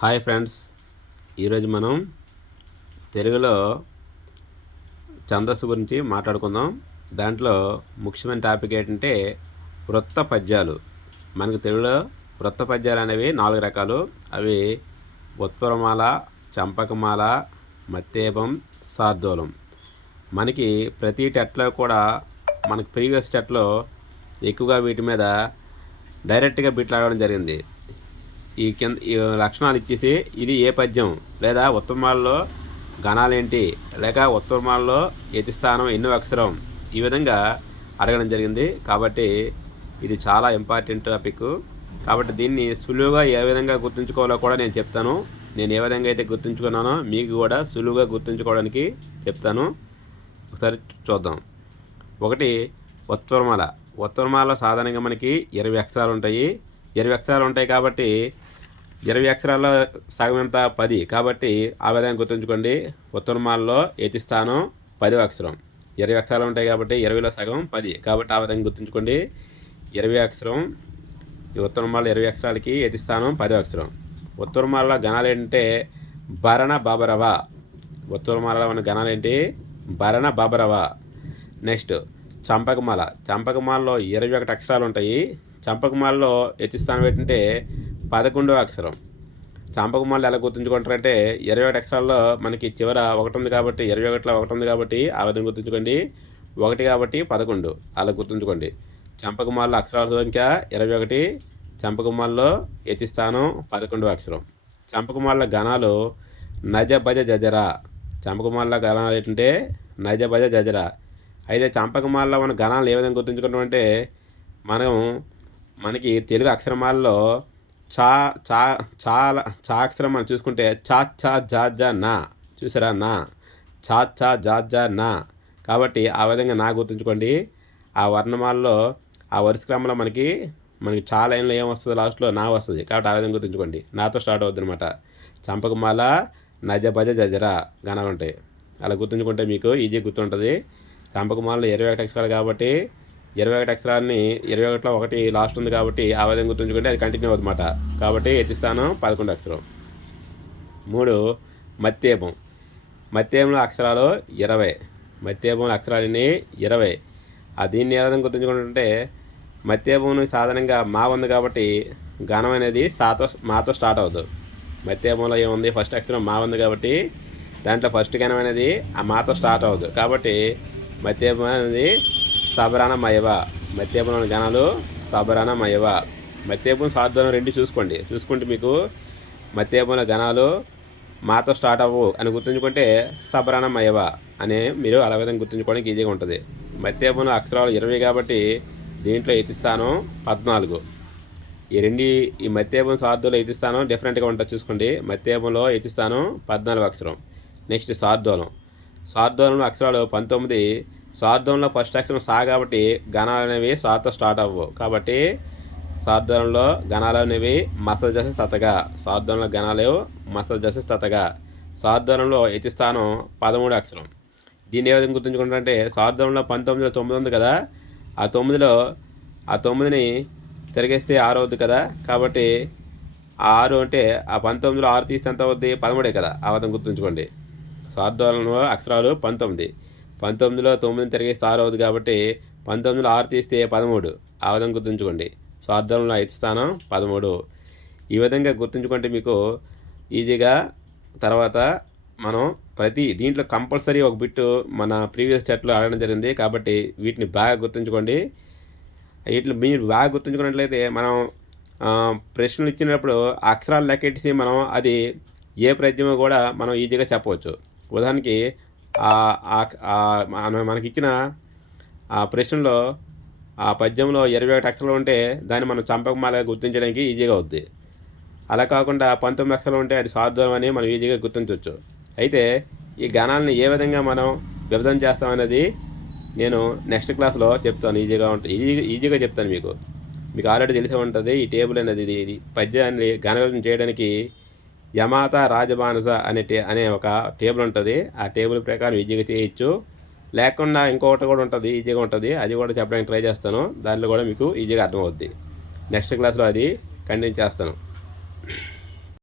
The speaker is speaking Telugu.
హాయ్ ఫ్రెండ్స్, ఈరోజు మనం తెలుగులో ఛందస్సు గురించి మాట్లాడుకుందాం. దాంట్లో ముఖ్యమైన టాపిక్ ఏంటంటే వృత్త పద్యాలు. మనకు తెలుగులో వృత్త పద్యాలు అనేవి 4 రకాలు. అవి ఉత్పలమాల, చంపకమాల, మత్తేపం, శార్దూలం. మనకి ప్రతి టెట్లో కూడా మనకి ప్రీవియస్ టెట్లో ఎక్కువగా వీటి మీద డైరెక్ట్గా బిట్లు ఆడడం జరిగింది. ఈ లక్షణాలు ఇచ్చేసి ఇది ఏ పద్యం, లేదా ఉత్తమాల్లో గణాలేంటి, లేక ఉత్తమాల్లో యతిస్థానం ఎన్నో అక్షరం, ఈ విధంగా అడగడం జరిగింది. కాబట్టి ఇది చాలా ఇంపార్టెంట్ టాపిక్. కాబట్టి దీన్ని సులువుగా ఏ విధంగా గుర్తుంచుకోవాలో కూడా నేను చెప్తాను. నేను ఏ విధంగా అయితే గుర్తుంచుకున్నానో మీకు కూడా సులువుగా గుర్తుంచుకోవడానికి చెప్తాను. ఒకసారి చూద్దాం. ఒకటి ఉత్తరమాల. ఉత్తరమాలలో సాధారణంగా మనకి 20 అక్షరాలు ఉంటాయి. 20 అక్షరాలు ఉంటాయి కాబట్టి 20 అక్షరాల్లో సగం ఎంత 10. కాబట్టి ఆ విధంగా గుర్తుంచుకోండి. ఉత్తరమాలలో యతిస్థానం 10వ అక్షరం. 20 అక్షరాలు ఉంటాయి కాబట్టి 20లో సగం 10. కాబట్టి ఆ విధంగా గుర్తుంచుకోండి. 20 అక్షరం. ఈ ఉత్తరమాల 20 అక్షరాలకి యతిస్థానం 10వ అక్షరం. ఉత్తరమాలలో గణాలు ఏంటంటే భరణ బబరవ. ఉత్తరమాలలో ఉన్న గణాలు ఏంటి? భరణ బబరవ. నెక్స్ట్ చంపకమాల. చంపకమాలలో 21 అక్షరాలు ఉంటాయి. చంపకమాలలో యతిస్థానం ఏంటంటే 11వ అక్షరం. చంపకమాలలో ఎలా గుర్తుంచుకుంటారంటే 21 అక్షరాల్లో మనకి చివర 1 ఉంది కాబట్టి 21లో 1 ఉంది కాబట్టి ఆ విధంగా గుర్తుంచుకోండి. 1 కాబట్టి 11 అలా గుర్తుంచుకోండి. చంపకమాలలో అక్షరాల సంఖ్య 21. చంపకమాలలో యతిస్థానం 11వ అక్షరం. చంపకమాలలో గణాలు నజ భజ జజర. చంపకమాలలో గణాలు ఏంటంటే నజ భజ జజర. అయితే చంపకమాలలో మన గణాలు ఏ విధంగా గుర్తుంచుకుంటామంటే మనకి తెలుగు అక్షరమాలలో చా చా చాలా చా అక్షరం మనం చూసుకుంటే చా చా జా జా నా, చూసారా? నా చా చా జా జా నా. కాబట్టి ఆ విధంగా నా గుర్తుంచుకోండి. ఆ వర్ణమాలలో ఆ వరుస క్రమంలో మనకి చా లైన్లో ఏమొస్తుంది? లాస్ట్లో నా వస్తుంది. కాబట్టి ఆ విధంగా గుర్తుంచుకోండి. నాతో స్టార్ట్ అవుద్ది అనమాట. చంపకమాల, నజ భజ జజరా గణాలు ఉంటాయి. అలా గుర్తుంచుకుంటే మీకు ఈజీ గుర్తుంటుంది. చంపకమాలలో 21 అక్షరాలు కాబట్టి 21 అక్షరాలని 21లో 1 లాస్ట్ ఉంది కాబట్టి ఆ విధంగా గుర్తుంచుకుంటే అది కంటిన్యూ అవుతుందన్నమాట. కాబట్టి యతిస్థానం 11 అక్షరం. 3 మత్తేపం. మత్తేపంలో అక్షరాలు 20. మత్తేపంలో అక్షరాలని 20. దీన్ని ఏ విధంగా గుర్తుంచుకుంటుంటే మత్తేపం సాధారణంగా మా ఉంది కాబట్టి గణం అనేది మాతో స్టార్ట్ అవుతుంది. మత్తేపంలో ఏముంది? ఫస్ట్ అక్షరం మా ఉంది కాబట్టి దాంట్లో ఫస్ట్ గణం అనేది ఆ మాతో స్టార్ట్ అవుతుంది. కాబట్టి మత్తేపం అనేది సబరానమయవ. మత్తేపంలోని గణాలు సబరానమయవ. మత్తేపం శార్దూలం 2 చూసుకుంటే మీకు మత్తేపంలో గణాలు మాతో స్టార్ట్ అవ్వు అని గుర్తుంచుకుంటే సబరానమయవ అని మీరు అలా విధంగా గుర్తుంచుకోవడానికి ఈజీగా ఉంటుంది. మత్తేపంలో అక్షరాలు 20 కాబట్టి దీంట్లో యతిస్థానం 14. ఈ మత్తేపం శార్దూలం యతిస్థానం డిఫరెంట్గా ఉంటుంది చూసుకోండి. మత్తేపంలో యతిస్థానం 14వ అక్షరం. నెక్స్ట్ శార్దూలం. శార్దూలంలో అక్షరాలు 19. శార్దూలంలో ఫస్ట్ అక్షరం సా కాబట్టి గణాలు అనేవి సాతో స్టార్ట్ అవ్వవు. కాబట్టి శార్దూలంలో గణాలు అనేవి మసజస సతగా. శార్దూలంలో గణాలు మసజస సతగా. శార్దూలంలో యతిస్థానం 13 అక్షరం. దీన్ని ఏ విధంగా గుర్తుంచుకుంటారంటే శార్దూలంలో 19లో 9 ఉంది కదా, ఆ 9ని తిరిగేస్తే 6 అవుద్ది కదా. కాబట్టి 6 అంటే ఆ 19లో 6 తీస్తే ఎంత అవుద్ది? 13 కదా. ఆ విధంగా గుర్తుంచుకోండి. శార్దూలంలో అక్షరాలు 19. 19లో 9 తిరిగేస్తే 6 అవుతుంది కాబట్టి 19లో 6 తీస్తే 13. ఆ విధంగా గుర్తుంచుకోండి. శార్దూలంలో యతిస్థానం 13. ఈ విధంగా గుర్తుంచుకుంటే మీకు ఈజీగా తర్వాత మనం ప్రతి దీంట్లో కంపల్సరీ ఒక బిట్టు మన ప్రీవియస్ సెట్లో అడగడం జరిగింది. కాబట్టి వీటిని బాగా గుర్తుంచుకోండి. వీటిని మీరు బాగా గుర్తుంచుకున్నట్లయితే మనం ప్రశ్నలు ఇచ్చినప్పుడు అక్షరాలు లెక్కెట్టేసి మనం అది ఏ పద్యమో కూడా మనం ఈజీగా చెప్పవచ్చు. ఉదాహరణకి మనకిచ్చిన ఆ ప్రశ్నలో ఆ పద్యంలో 21 అక్షరాలు ఉంటే దాన్ని మనం చంపకమాల గుర్తించడానికి ఈజీగా అవుద్ది. అలా కాకుండా 19 అక్షరాలు ఉంటే అది శార్దూలం అని మనం ఈజీగా గుర్తించవచ్చు. అయితే ఈ గణాలను ఏ విధంగా మనం విభజన చేస్తామనేది నేను నెక్స్ట్ క్లాస్లో చెప్తాను. ఈజీగా చెప్తాను. మీకు ఆల్రెడీ తెలిసే ఉంటుంది. ఈ టేబుల్ అనేది ఇది పద్యాన్ని గణ విభజన చేయడానికి యమాత రాజమానస అనే ఒక టేబుల్ ఉంటుంది. ఆ టేబుల్ ప్రకారం ఈజీగా చేయొచ్చు. లేకుండా ఇంకొకటి కూడా ఉంటుంది, ఈజీగా ఉంటుంది. అది కూడా చెప్పడానికి ట్రై చేస్తాను. దాంట్లో కూడా మీకు ఈజీగా అర్థమవుద్ది. నెక్స్ట్ క్లాస్లో అది కంటిన్యూ చేస్తాను.